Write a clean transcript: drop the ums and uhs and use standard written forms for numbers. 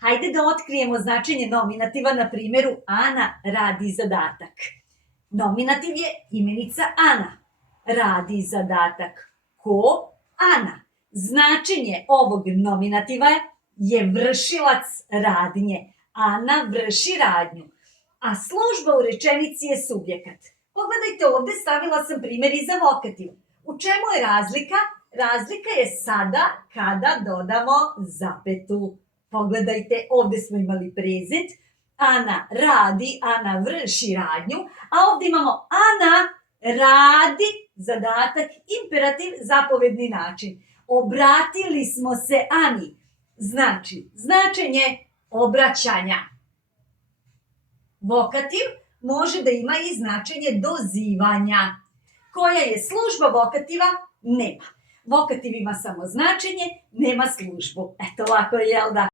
Hajde da otkrijemo značenje nominativa na primjeru Ana radi zadatak. Nominativ je imenica Ana. Radi zadatak. Ko? Ana. Značenje ovog nominativa je vršilac radnje. Ana vrši radnju. A služba u rečenici je subjekat. Pogledajte ovde, stavila sam primjer i za vokativ. U čemu je razlika? Razlika je sada kada dodamo zapetu. Pogledajte, ovde smo imali prezent. Ana radi, Ana vrši radnju, a ovde imamo Ana radi zadatak, imperativ, zapovedni način. Obratili smo se Ani. Znači, značenje obraćanja. Vokativ može da ima i značenje dozivanja. Koja je služba vokativa? Nema. Vokativ ima samo značenje, nema službu. Eto ovako, jel da?